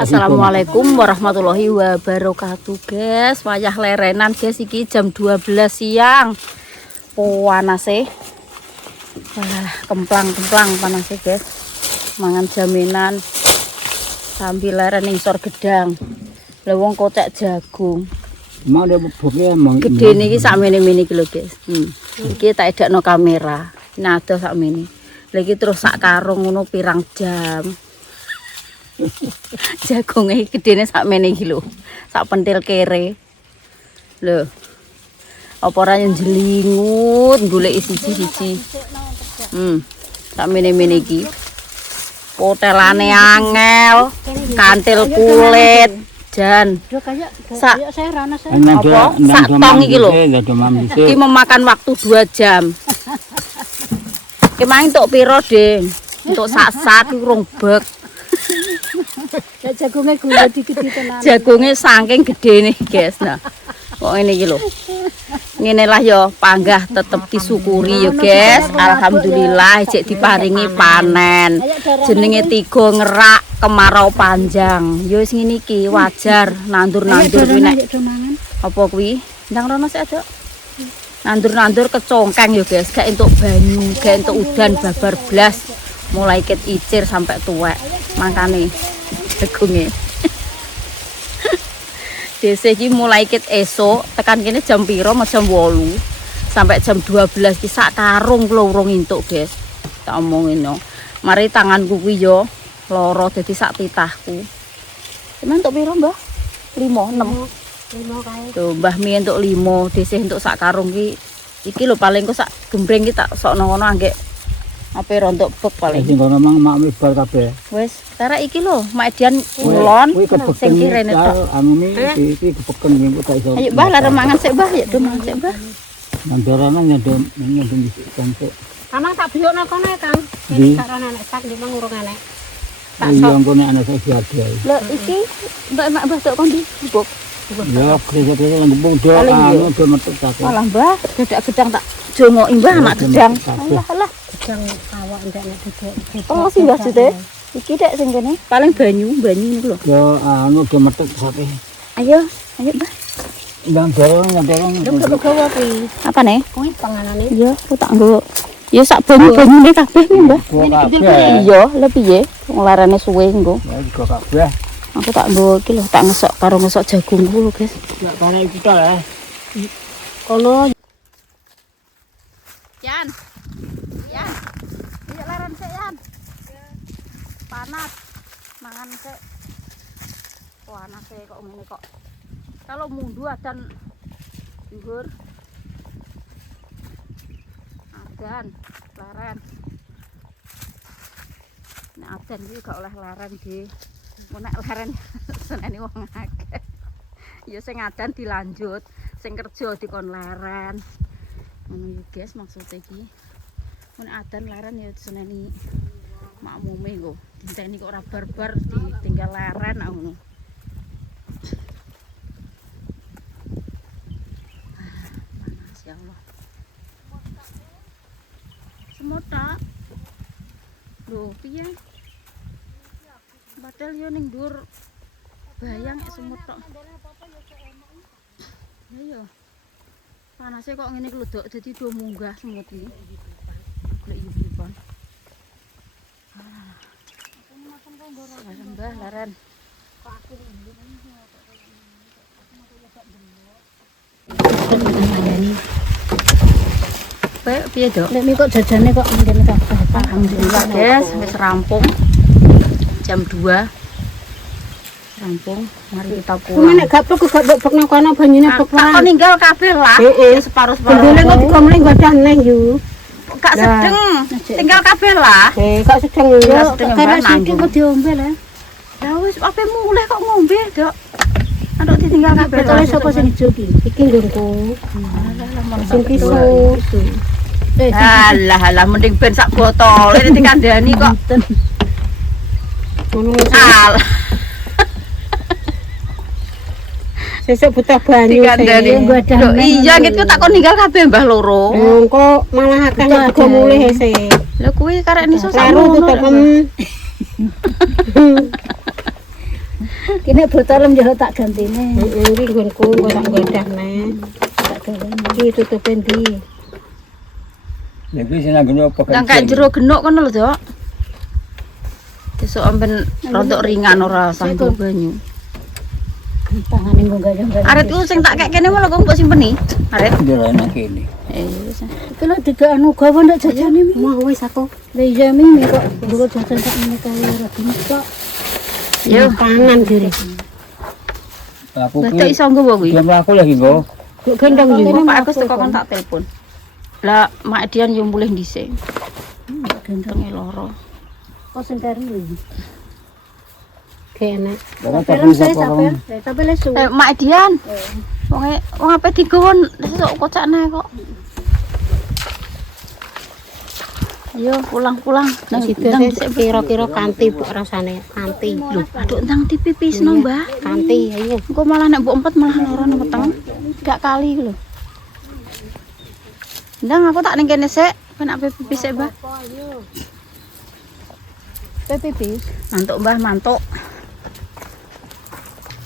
Assalamualaikum warahmatullahi wabarakatuh, guys. Wayah lerenan, guys. Iki jam 12 siang. Panase. Wah, kemplang-kemplang panase, guys. Mangan jaminan sambil leren ning sor gedang. Lewong kocek jagung. Mau ada bubuknya emang. Gede niki sakmene-mene iki lho, guys. Iki tak edakno kamera. Nado sakmene. Lagi terus sak karung ngono pirang jam. Jagungnya gedene sakmene iki lho. Sak pentil kere. Lho. Apa ora njelingut golek siji-siji. Sakmene-mene iki. Potelane angel, kantil kulit, jan. Sak apa? Sak tong iki lho. Iki memakan waktu 2 jam. Kemarin untuk piro, Ding? Untuk sak-sak rong bek. Jagungnya gula dikit tenan. Jagungnya saking gede nih, guys. Nah, kok ini gitu. Inilah yo panggah tetep disyukuri yo, guys. Alhamdulillah cek diparingi panen. Jenenge 3 ngerak kemarau panjang. Yo wis ngene iki wajar nandur-nandur kuwi nek. Apa kuwi? Ndang rono sik ada. Nandur-nandur kecongkang ya, guys. Gak entuk banyu, gak entuk udan babar blas. Mulai ket icir sampai tuwek. Makane jagunge. Dese iki mulai ket esuk, tekan kene jam piro? Jam 8 sampai jam 12 ki sak karung loro entuk, guys. Tak omongin no. Mari tanganku kuwi yo loro dadi sak titahku. Cuman entuk piro, Mbah? 5, 6. 5 kae. Tuh, Mbah Mi entuk 5, Desih entuk sak karung ki. Iki lho paling kok sak gembreng ki tak sokno ngono anggek ape rontok bek paling. Sing kono mang mak mibar kabeh. Wis, karek iki lho, Mak Edian ngulon sing kirene tok. Anu iki kebeken iki tak iso. Ayo Mbah lare mangan sik, Mbah. Ya do mangan sik, Mbah. Mandorane nyedom sampe. Kamang tak biyokno kono ya, Kang. Di. Karena nek sak di mang urung enek. Tak Iya sok. ngene ana sak diade. Lho iki Mbak Mbah tok kondi bubuk. Ya kerja-kerja nang bubuk do anu do metu tak. Malah Mbah, dadak gedang tak jongoki Mbah anak gedang. Alah. Gedang awak ndek nek duduk. Oh, sing Mbah Jute. Iki dek sing kene paling banyu niku lho. Ya anu do metu sapi. Ayo Mbah. Ndang dorong. Duduk gawa kuwi. Apa nih? Kuwi panganane. Iya, aku tak nggo. Ya sak banyu-banyune kabeh kuwi, Mbah. Kabeh. Iya, lha piye? Wong larane suwe nggo. Ya juga kabeh. Aku tak nggo iki lho, tak ngesok karo ngesok jagungku lho, guys. Enggak kare kita lah. Kono Yan. Yan. Iya laran sik, Yan. Panas. Mangan sik. Panas kok ngene kok. Kalau mundu adan dhuwur. Adan laren. Nek adan iki gak oleh laren di. Nek laren seneni wong akeh. Ya sing adan dilanjut, sing kerja dikon laren. Ngono iki, guys, maksudnya iki. Nek adan laren ya seneni makmume nggo. Dinteni kok ora barbar ditinggal laren ngono. Panas ya Allah. Semut tak? Loh, piye? Padahal yo ning dhuwur bayang semut tok. Ya yo. Panase kok ngene kluduk dadi do munggah semut iki. Golek iki-iki. Mbah laren. Piye, Dok? nek kok jajane kok ngene kabeh. Alhamdulillah, guys, wis rampung. Jam 2. Rampung. Mari kita Kuwi pulang. nek gak bek nang kono banyune bek Tak ninggal kabeh lah. Separuh-separuh. Gendele kok dikomling godah neh yo. Gak sedeng. Tinggal kabeh lah. Gak sedeng yo. Gak sedeng, Mbak, Karena sithik nanggung. kok diombe lah. Ya wis ape mulih kok ngombe, Dok. Aduh ditinggal kabeh. Betule sapa sing ijo iki? Iki nggonku. Sing pisu. Alah mending ben sak botol ini dikandani kok. Alah. Sesuk butuh banyu Dikandani. Loh, iya gitu tak kon ninggal kabeh Mbah loro. Engko malah akeh juga mulih sih. Lha kuwi karek niso Laru tutup Kene botolem yo tak gantine. Iki nggonku kok tak godahne. Tak gawe. Iki tutupe ndi? Ya kuwi sing nanggono apa Yang kayak jero genuk kono lho, Dok. Besok amben rodok ringan ora sanggup banyu. Tangane nggo gayang. Arit ku sing tak kek kene malah kok mbok simpeni. Arit. ndara nang kene. Wis. Iki lho diga anu gawe ndak jajane mi. Wah wis aku. Lah iya mi kok dulu jajan sak meneh kaya ora kok. Yo, Pangan jere. Aku lah kuwi cek iso nggowo kuwi. jam aku lagi nggo. Kok gendong yo. Pak Agus teko kon tak telepon. Lah Mak Dian yo mulih dhisik. Gendong Tenge loro. kok sing kari lho. Kene. Bapak Film tapi saya sapa sampe. Tapi lesu. Mak Dian. Wong ape digawon sesuk kocakne kok. Yo pulang-pulang nang Situ ndang sik kira-kira kanti mbok rasane kanti. Lho, aduh ndang dipipisno, Mbah. Kanti ayo. Engko malah nek mbok empet malah lara nang weteng. Gak kali lho. Ndang aku tak ning kene sik, ben ape pipis sik, Mbah. Pipis. Mantuk, Mbah, mantuk.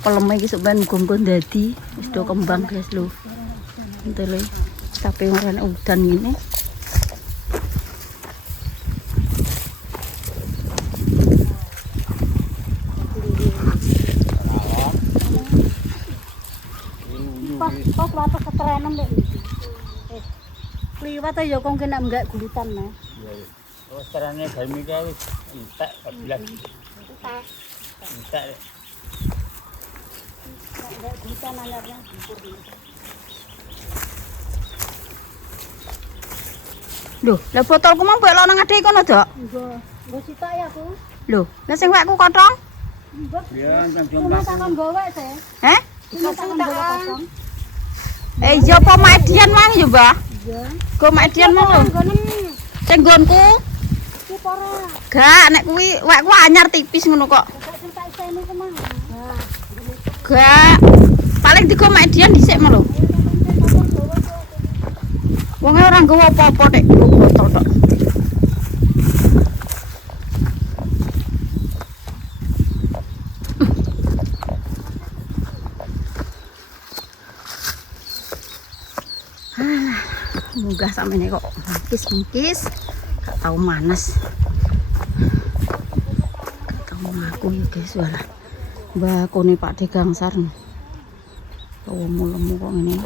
Peleme iki sok ben muga-muga dadi wis do kembang, guys lho. Entele. Tapi ngarane udan ngene. Pas wates ketrenem lek. Liwat ya kok kena enggak gulitan nah. Terus carane galmi kae wis entek 14. Entek. Enggak gulitan anyarnya. Lho, lah botolku mau mbok nang ngadhe kono, Dok. Nggo sitok ya aku. Lho, lah sing wekku kotong? Ya nang Cuma tangan gawe sih. Heh? Cuma tangan gawe kosong. Iya apa Mak Dian mang ya, Mbah? Iya. Go Mak Dian mau lho. Sing nggonku. Ki ora. Gak, nek kuwi wekku anyar tipis ngono kok. Gak cinta isene ku mah. Gak. Paling digo Mak Dian dhisik mah lho. Wonge ora nggawa apa-apa nek botol tok. Munggah sampe kok mungkis gak tau manas, gak tau ngaku ya guys. Walah mbakone Pak De Gangsar lemu kok ngene,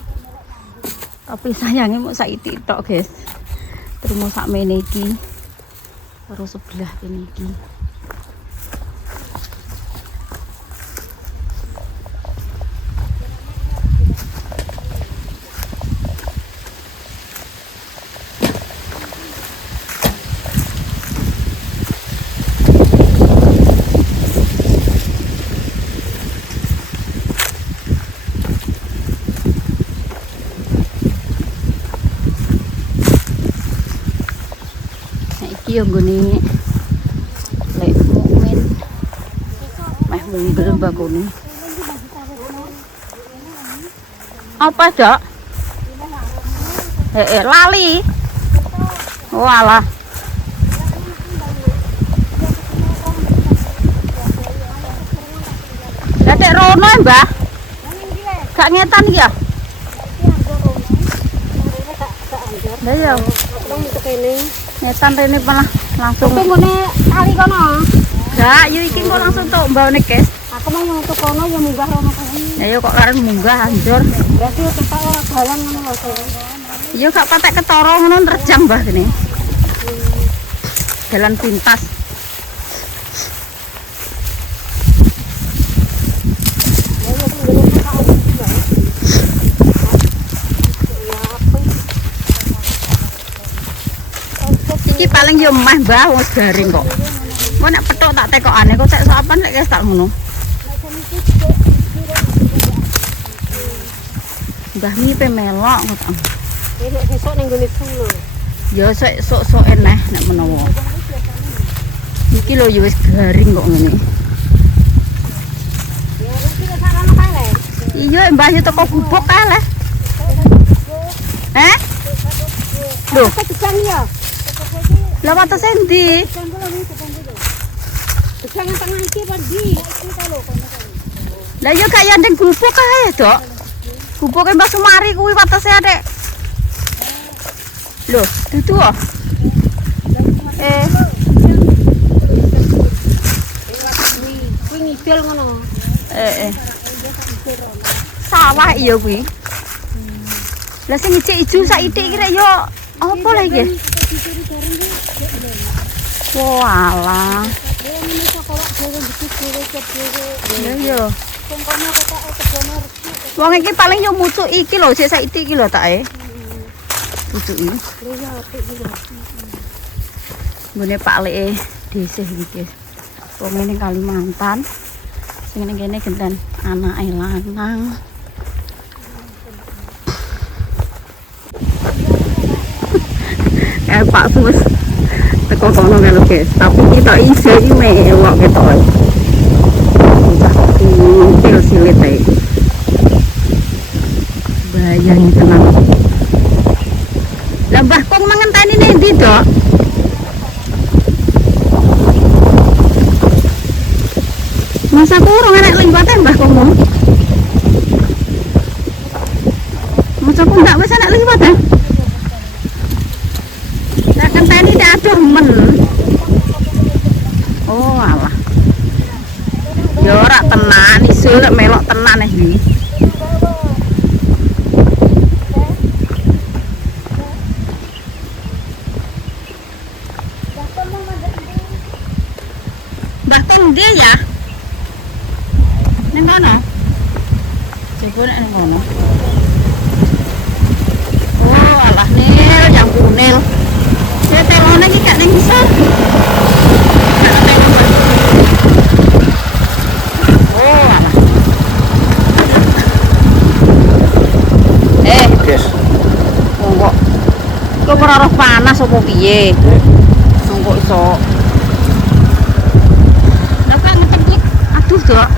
tapi sayangnya mau saiki tok guys. Terus mau sak mene iki karo sebelah kene iki. Iki yo nggone lek mukmin meh munggel mbakune. Apa, Dok? Lali. Walah. Lah dek rono, Mbah. Gak ngetan iki ya? Lah ya, ngetan rene malah langsung. Tapi ngene kali kono. Gak, yo iki kok langsung tok mbane, guys. Aku mau nyutuk kono ya munggah rono kono. Ya yo kok karen munggah anjur. Berarti tempat ora dalan ngono lho. Yo gak patek ketara ngono nerjang Mbah kene. Jalan pintas. Iki paling yo meh Mbah wis garing kok. Mau nek petok tak tekokane kok cek sopan lek guys tak ngono. Mbah mi pe melok kok. Ini sesuk ning gone sono. Ya sok-sok eneh nek menawa. Iki lho ya wis garing kok ngene. Ya iki ke sarana kae le. Iya Mbah yo teko gubuk kae le. Heh? Lho, Kejang ya. lha wates endi? Kejang tengah-tengah iki Pandi. Lah yo gak ya ndeng gubuk kae, Dok. Gubuke Mbak Sumari kuwi watese Dek. Loh, dudu kok. Kuwi ngidul ngono. Sawah iya kuwi. Lah sing ijo saithik iki rek yo apa lha iki? Walah. Iya yo. Wong iki paling yo mucuk iki lho, sik saithik iki lho tak pucuki. Ngene Pak Lek dhisih iki. Wong ning Kalimantan. Sing ning kene genten anake lanang. Pak Sus teko kono kan guys, tapi kita iso iki mewok ketok. Udah silit ae. Bayang tenan. Lah Mbah kok mangenteni ning ndi, Dok? Masa kurang enak liwat Mbah kok. Masa kok ndak wis enak liwat ya? Lah kenteni dak aduh men. Oh alah. Ya ora tenan iso lek melok tenan iki. Mbah Teng dia ya? Neng kono. Coba nek neng kono. Oh alah nil yang kunil. Ya telone iki gak ning isor. Oh alah. Yes. Monggo. Kok ora roh panas apa piye? Monggo iso. Lah kok ngetek aduh, Dok.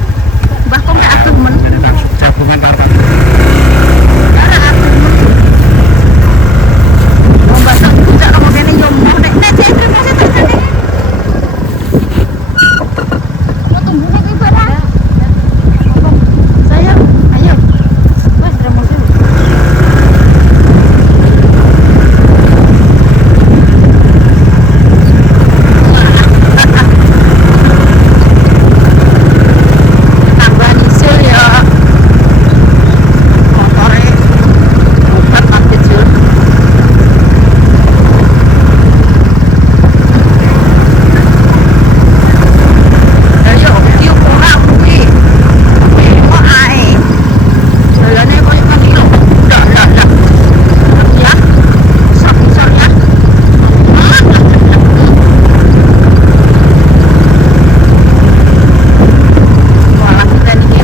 Mbah kok gak aduh men. Gabungan karo Ora aduh men. Wong mbah tak budak kok kene yo mau nek terima kasih tak. Yo tunggu nek ibu ora. Sayang, ayo. Wes remote. Tambah nisul ya. Motore obat tak kecil. Ayo, iki ora kuwi. Kok ae. Dalane koyo ngene lho. Lah. Ya. Sak ya. Walah kita iki.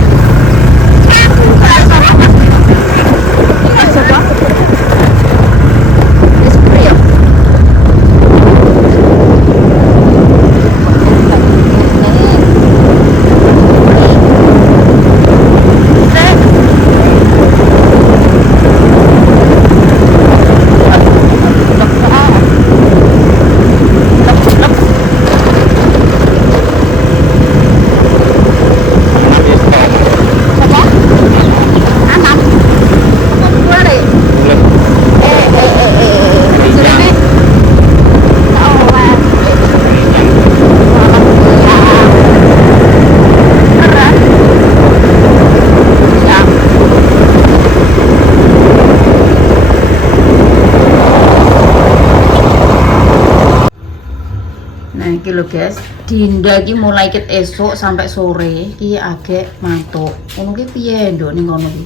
Nah iki lho guys, Dinda iki mulai ket esuk sampai sore iki agek mantuk. Ngono ki piye nduk ning kono ki?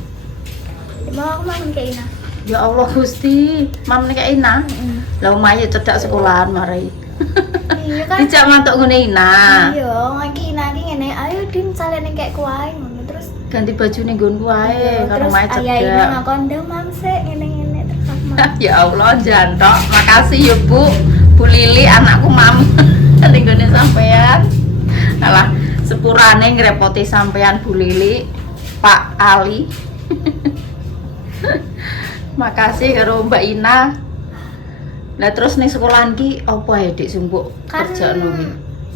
Mau aku makan kayak Ina. Ya Allah Gusti, mam nek Ina. Lah omahe cedak sekolahan mari. Iya kan? Dijak mantuk ngene Ina. Iya, ngaki Ina iki ngene, ayo Din salene kayak kuae ngono terus. Ganti baju ning nggonku ae karo omahe Terus ayah Ina cedak. ngakon ndang mam sik ngene-ngene terus aku mam. Ya Allah jantok, makasih ya Bu. Bu Lili anakku mam. Ning gone sampean. Alah, sepurane ngrepoti sampean Bu Lili, Pak Ali. Makasih karo Mbak Ina. Lah terus ning sekolahan ki apa ya Dik sumpuk Kan kerjaan kuwi?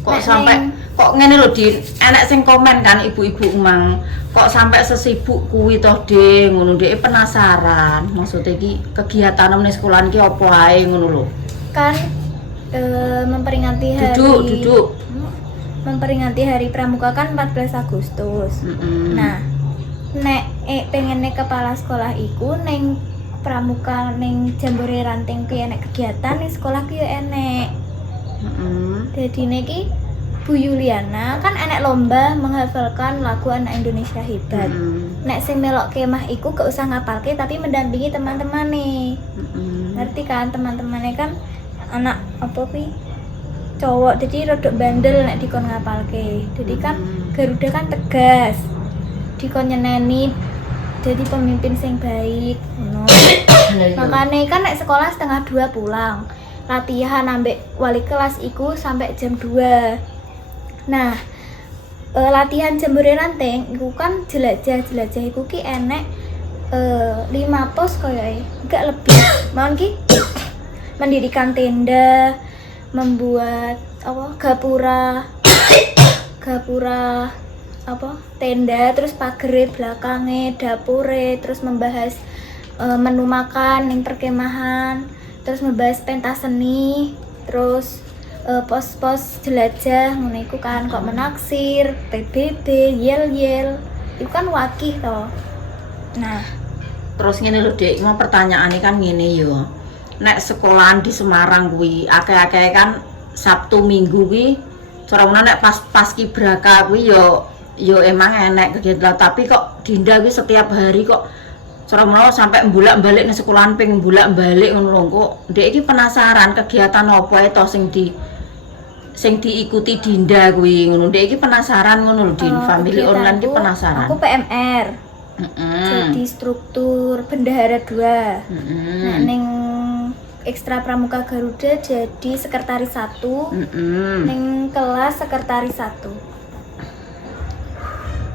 Kok Nek sampai kok ngene lho Din, enek sing komen kan ibu-ibu emang kok sampai sesibuk kuwi toh Ding ngono dhek penasaran maksudnya iki kegiatan nang sekolahan ki apa ae ngono lho. kan memperingati hari Duduk. memperingati hari pramuka kan 14 Agustus. Nah, nek pengen kepala sekolah iku neng pramuka neng jambore ranting ki enek kegiatan ning sekolah ki yo enek. Jadi niki Bu Yuliana kan enek lomba menghafalkan lagu anak Indonesia hebat. Nek sing melok kemah iku gak usah ngapalke tapi mendampingi teman-teman nih. Ngerti kan teman-temannya kan anak apa kuwi cowok jadi rodok bandel nek dikon ngapalke. Jadi kan Garuda kan tegas. Dikon nyeneni jadi pemimpin sing baik ngono. Makane kan nek sekolah setengah 2 pulang. Latihan ambek wali kelas iku sampai jam 2. Nah, latihan jambore ranting iku kan jelajah iku ki enek 5 pos koyoke, enggak lebih. Mohon ki mendirikan tenda, membuat apa gapura apa tenda, terus pagere belakangnya, dapure, terus membahas menu makan yang perkemahan, terus membahas pentas seni, terus pos-pos jelajah ngono iku kan kok menaksir, PBB, yel-yel. Itu kan wakih toh. Nah, Terus ngene lho Dek, mau pertanyaane kan ngene yo. Nek sekolahan di Semarang kuwi akeh-akeh kan Sabtu Minggu kuwi cara ngono nek pas paskibraka kuwi yo emang enek kegiatan tapi kok Dinda kuwi setiap hari kok cara ngono sampai bolak-balik ning sekolahan ping bolak-balik ngono lho kok. Dek iki penasaran kegiatan apa to sing diikuti Dinda kuwi ngono. Dek iki penasaran ngono lho Din, family online iki penasaran. Aku PMR. Jadi struktur bendahara 2. Nah, ning ekstra pramuka Garuda jadi sekretaris 1. Ning kelas sekretaris 1.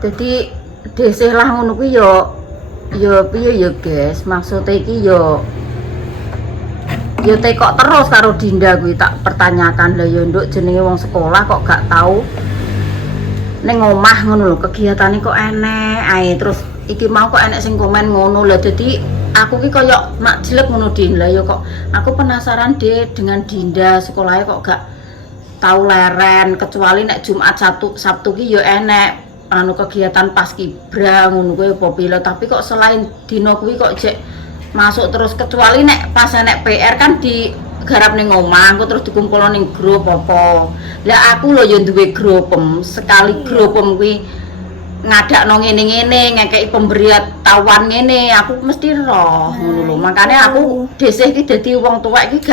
Jadi desih lah ngono kuwi yo piye yo guys, maksudnya iki yo tekok terus karo Dinda kuwi tak pertanyakan lah yo nduk jenenge wong sekolah kok gak tahu ning omah ngono lho kegiatane kok enek ae terus iki mau kok enek sing komen ngono lah dadi aku ki koyo mak jelek ngono Din lah yo kok aku penasaran deh dengan Dinda sekolahnya kok gak tahu leren kecuali nek Jumat Sabtu ki yo enek anu kegiatan paskibra ngono kuwi apa pila tapi kok selain dino kuwi kok jek masuk terus kecuali nek pas enek PR kan di garap ning omah aku terus dikumpulno ning grup apa. Lah aku lho yo duwe grupem sekali grupem kuwi ngadakno ngene-ngene ngekeki pemberitahuan ngene aku mesti roh ngono lho makanya aku desih iki dadi wong tuwek iki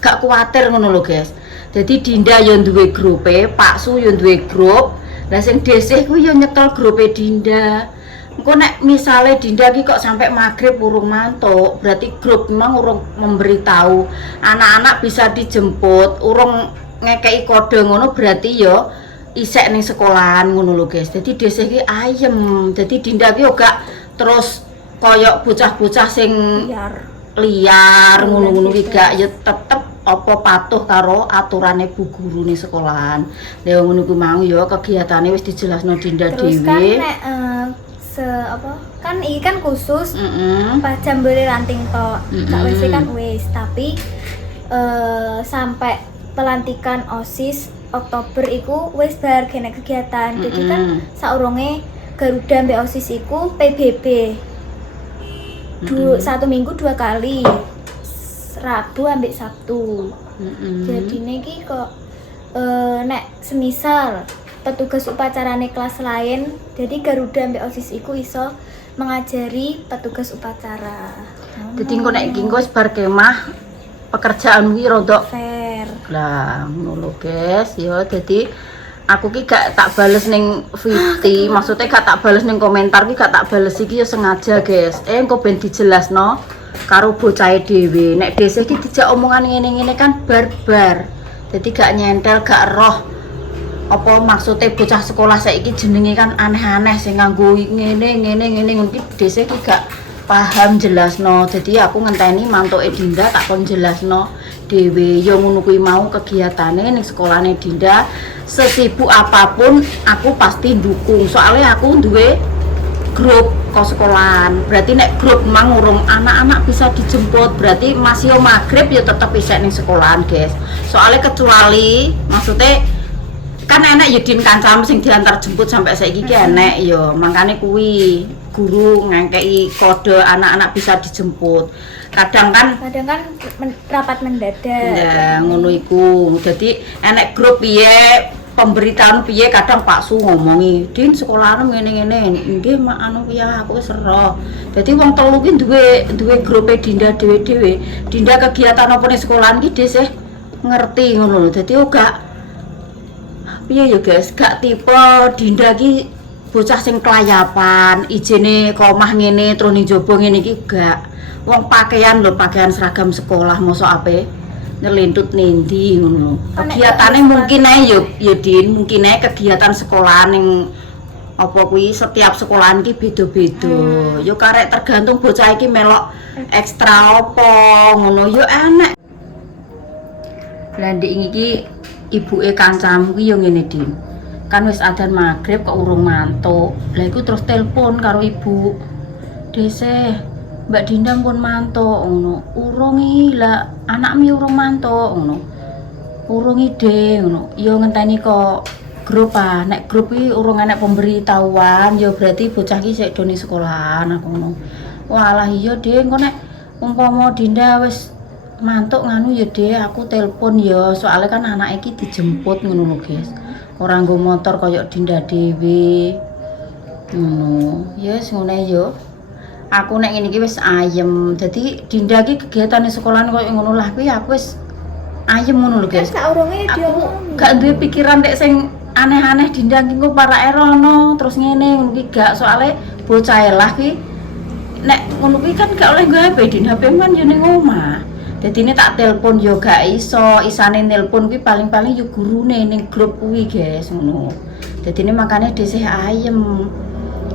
gak kuwatir ngono lho guys. Jadi Dinda yo duwe grupe, Pak Su yo duwe grup. Lah sing desih kuwi yo nyekel grupe Dinda. Engko nek misale Dinda ki kok sampai maghrib urung mantuk, berarti grup memang urung memberitahu anak-anak bisa dijemput, urung ngekeki kode ngono berarti yo isek ning sekolahan ngono lho guys. Jadi desih ki ayem. Jadi Dinda ki yo gak terus koyok bocah-bocah sing liar ngono-ngono ki gak ya tetep apa patuh karo aturane bu guru ning sekolahan. Lah ngono ku mau ya kegiatane wis dijelasno Dinda dhewe. Terus kan nek kan iki kan khusus pas jambore ranting tok. Gak wis kan wis, tapi sampai pelantikan OSIS Oktober iku wis bar kene kegiatan. Jadi kan saurunge Garuda mbek OSIS iku PBB. Satu minggu 2 kali. Rabu ambek Sabtu. Jadi niki kok nek semisal petugas upacarane kelas lain, jadi Garuda ambek OSIS iku iso mengajari petugas upacara. Jadi engko nek iki wis bar kemah pekerjaan kuwi rodok fair. Lah ngono lho guys, ya dadi aku ki gak tak bales ning Viti, maksudnya gak tak bales ning komentar ki gak tak bales iki ya sengaja guys. Engko ben dijelasno karo bocahe dhewe. Nek desih ki dijak omongan ngene-ngene kan barbar. Jadi gak nyentel, gak roh apa maksudnya bocah sekolah saiki jenenge kan aneh-aneh sing nganggo ngene ngono ki desih ki gak paham jelasno. Jadi aku ngenteni mantuke Dinda tak kon jelasno dhewe. Ya ngono kuwi mau kegiatane ning sekolahane Dinda. Sesibuk apapun aku pasti dukung. Soalnya aku duwe grup ke sekolahan. Berarti nek grup mang urung anak-anak bisa dijemput, berarti masih maghrib ya tetep isek ning sekolahan, guys. Soalnya kecuali maksudnya kan enak ya din kancam sing diantar jemput sampai saiki ki enek ya. Makane kuwi guru ngangkei kode anak-anak bisa dijemput. Kadang kan rapat mendadak. ya ngono iku. Jadi enek grup piye pemberitaan piye kadang Pak Su ngomongi, "Din sekolahan ngene-ngene." Nggih, mak anu ya aku wis ero. Dadi wong telu ki duwe grupe Dinda dhewe-dhewe. Dinda kegiatan apa ning sekolahan ki dhisik ngerti ngono lho. Dadi gak piye ya guys, gak tipe Dinda ki bocah sing kelayapan, ijine komah ngene terus ning jaba ngene iki gak. Wong pakaian lho, pakaian seragam sekolah mosok ape nyelintut nendi ngono. Kegiatane mungkin ae ya Din, mungkin ae kegiatan sekolah ning apa kuwi setiap sekolahan ki beda-beda. Yo karek tergantung bocah iki melok ekstra apa ngono yo enek. Lah ndek iki ibuke kancamu ki yo ngene Din. Kan wis adzan maghrib kok urung mantuk. Lah iku terus telepon karo ibu. Dese Mbak Dinda pun mantuk ngono. Urung iki lah anakmu urung mantuk ngono. Urung ide ngono. Ya ngenteni kok grup ah. Nek grup iki urung enek pemberitahuan ya berarti bocah iki sik do ning sekolahan aku ngono. Walah iya Dek, engko nek umpama Dinda wis mantuk nganu ya Dek, aku telepon ya. Soalnya kan anak iki dijemput ngono lho, guys. Ora nggo motor kaya Dinda dhewe. Ngono. Ya wis ngene ya. Aku nek ngene iki wis ayem. Dadi Dinda iki kegiatan di sekolahan koyo ngono lah kuwi aku wis ayem ngono lho, guys. Saurunge dia Gak duwe pikiran nek sing aneh-aneh Dinda iki engko para erono terus ngene ngono ki gak. Soale bocah lah ki nek ngono ki kan gak oleh nggo HP, Din HP man yo ning omah. Dadi ini tak telepon yo gak iso, isane nelpon kuwi paling-paling yo gurune ning grup kuwi, guys, ngono. Dadi ini makane dhisik ayem.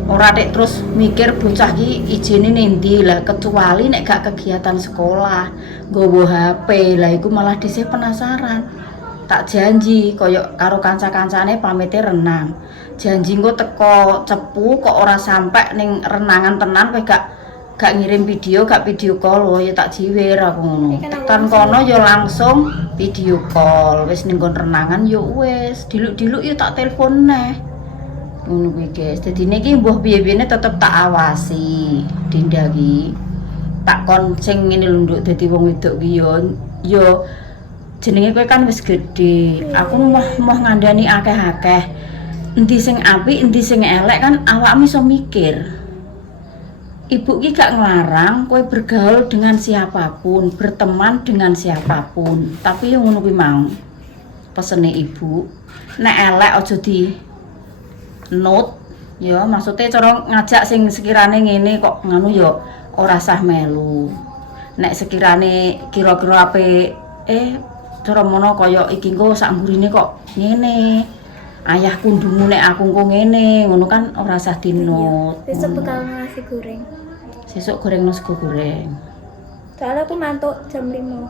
Ora nek terus mikir bocah ki ijine nendi lah, kecuali nek gak kegiatan sekolah nggowo HP lah iku malah dhisik penasaran. Tak janji koyo karo kanca-kancane pamite renang. Janji engko teko cepu kok ora sampai ning renangan tenan kowe gak ngirim video, gak video call ya tak jiwer aku ngono. Tekan kono ya langsung video call. Wis ning nggon renangan ya wis, diluk-diluk ya tak telepon neh. Ngono kuwi guys. Dadi niki mbuh piye-piyene tetep tak awasi. Dinda ki tak kon sing ngene lho nduk dadi wong wedok ki yo jenenge kowe kan wis gedhe. Aku moh ngandani akeh-akeh. Endi sing apik, endi sing elek kan awakmu iso mikir. Ibu ki gak nglarang kowe bergaul dengan siapapun, berteman dengan siapapun. Tapi yo ngono kuwi mau. Pesene ibu, nek elek aja di note ya, maksudnya cara ngajak sing sekirane ngene kok nganu ya ora sah melu. Nek sekirane kira-kira ape cara mono kaya iki engko sak mburine kok ngene. Ayahku ndungu nek aku engko ngene, ngono kan ora sah dinot. Besok bekal nasi goreng. Sesuk goreng nasi goreng. Soalnya aku mantuk jam 5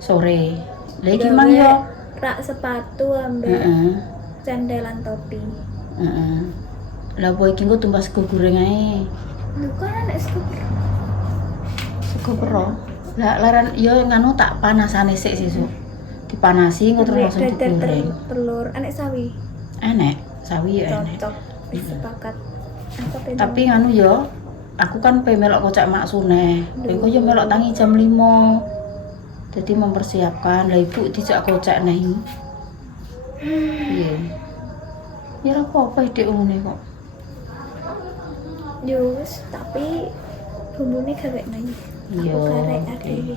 sore. Lah iki mang yo rak sepatu ambek sandalan topi. Lah apa iki engko tumbas sego goreng ae. Lho kan nek Sego pero. Lah laran yo nganu tak panasane sik sesuk. Dipanasi engko terus langsung digoreng. Telur, enek sawi. Enek, sawi ya enek. Cocok. Wis sepakat. Tapi nganu yo, aku kan pengen melok kocak maksune. Engko yo melok tangi jam 5. Jadi mempersiapkan lah ibu dijak kocak neh. Iya. Ya apa-apa ide ngene kok. Yo wis, tapi bumbune gawek nang. Iya. Aku karek adewe.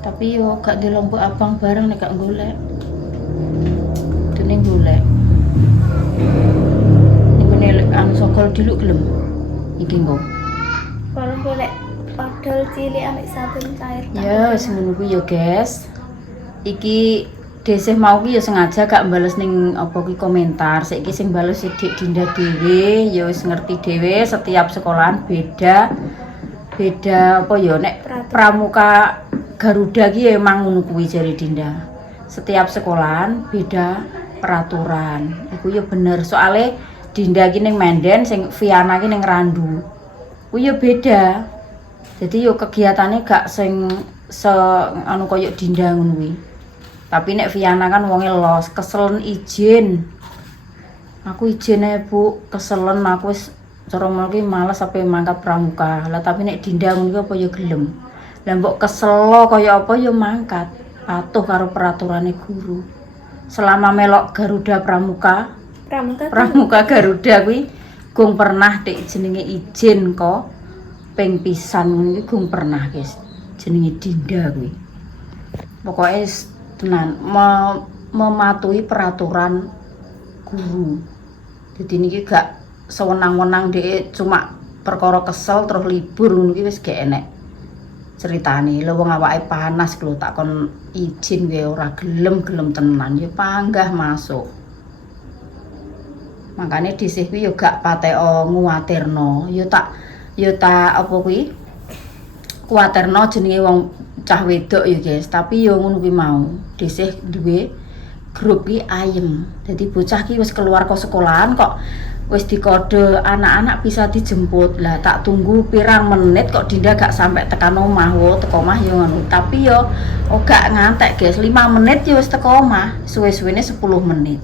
Tapi yo gak di Lombok Abang bareng nek gak golek. Dene golek. Ngene anu sokol diluk gelem. Iki nggo. Kalau golek padahal cilik ambek sabun cair. Ya wis ngono kuwi yo, guys. Iki desih mau ki ya sengaja gak bales ning apa ki komentar. Saiki sing bales Dik Dinda dhewe ya wis ngerti dhewe setiap sekolahan beda apa ya nek pramuka Garuda ki emang ngono kuwi jare Dinda. Setiap sekolahan beda peraturan. Iku ya bener. Soale Dinda ki ning Menden, sing Viana ki ning Randu. Ku ya beda. Jadi yo kegiatannya gak sing anu koyo Dinda ngono kuwi. Tapi nek Viana kan wonge los, keselen izin. Aku izin ae Bu, keselen aku wis cara mulki males sampe mangkat pramuka. Lah tapi nek Dinda ngono apa ya gelem. Lah mbok kesel kaya apa ya mangkat. Patuh karo peraturane guru. Selama melok Garuda Pramuka Garuda kuwi gung pernah dik jenenge izin kok ping pisan ngono iki gung pernah guys. Jenenge Dinda kuwi. Pokoke tenan mematuhi peraturan guru. Jadi niki gak sewenang-wenang dhek cuma perkara kesel terus libur ngono iki wis gak enek ceritane. Lho wong awake panas lho tak kon izin wae ora gelem-gelem tenan ya panggah masuk. Makane dhisik kuwi ya gak pateka nguwatirno. Ya tak apa kuwi kuwatirno jenenge wong cah wedok ya guys, tapi ya ngono kuwi mau. Dhisik duwe grup ki ayem. Jadi bocah ki wis keluar ke sekolahan kok wis dikode anak-anak bisa dijemput. Lah tak tunggu pirang menit kok Dinda gak sampai tekan omah. Wo teko omah yo ngono. Tapi yo gak ngantek guys. 5 menit yo wis teko omah. Suwe-suwene 10 menit.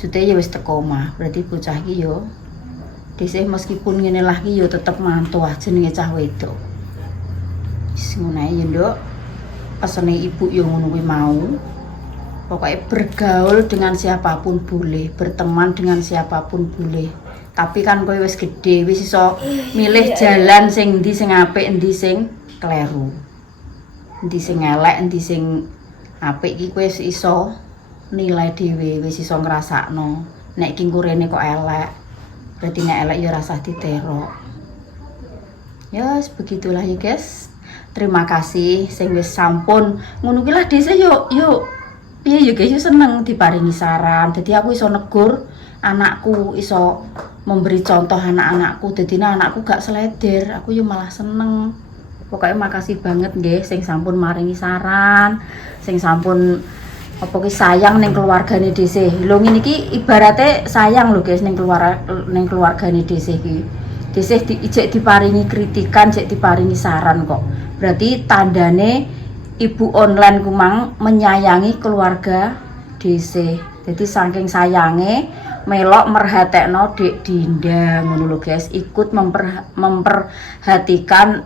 Jute yo wis teko omah. Berarti bocah ki yo dhisik meskipun ngene lah ki yo tetep mantu jenenge cah wedok. Wis ngono ae yo, Nduk. Pesene ibu yo ngono kuwi mau. Pokoknya bergaul dengan siapapun boleh, berteman dengan siapapun boleh. Tapi kan kowe wis gede, wis iso milih jalan sing endi sing apik, endi sing kleru. Endi sing elek, endi sing apik iki kowe wis iso nilai dhewe, wis iso ngrasakno. Nek iki kurene kok elek, berarti nek elek ya rasa diterok. Ya, begitulah ya guys. Terima kasih sing wis sampun ngono ki lah desa yuk. Piye ya guys, seneng diparingi saran. Jadi aku iso negur anakku, iso memberi contoh anak-anakku. Jadi anakku gak seleder, aku yo malah seneng. Pokoknya makasih banget nggih sing sampun maringi saran, sing sampun apa ki sayang ning keluargane dhisik. Lho ngene iki ibarate sayang lho guys ning keluargane dhisik iki. Dhisik ijek diparingi kritikan, jek diparingi saran kok. Berarti tandane ibu online kumang menyayangi keluarga DC. Jadi saking sayange melok merhatekno Dek Dinda ngono lho guys, ikut memperhatikan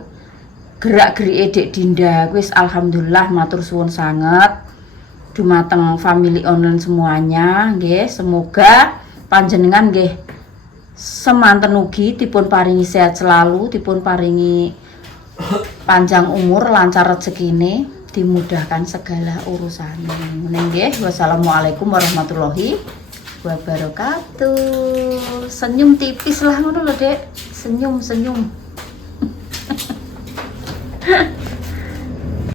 gerak-gerike Dek Dinda. Wis alhamdulillah matur suwun sanget dumateng family online semuanya nggih. Semoga panjenengan nggih semanten ugi dipun paringi sehat selalu, dipun paringi panjang umur, lancar rezekine, dimudahkan segala urusan. Nggih, wassalamualaikum warahmatullahi wabarakatuh. Senyum tipis lah ngono lho, Dek. Senyum.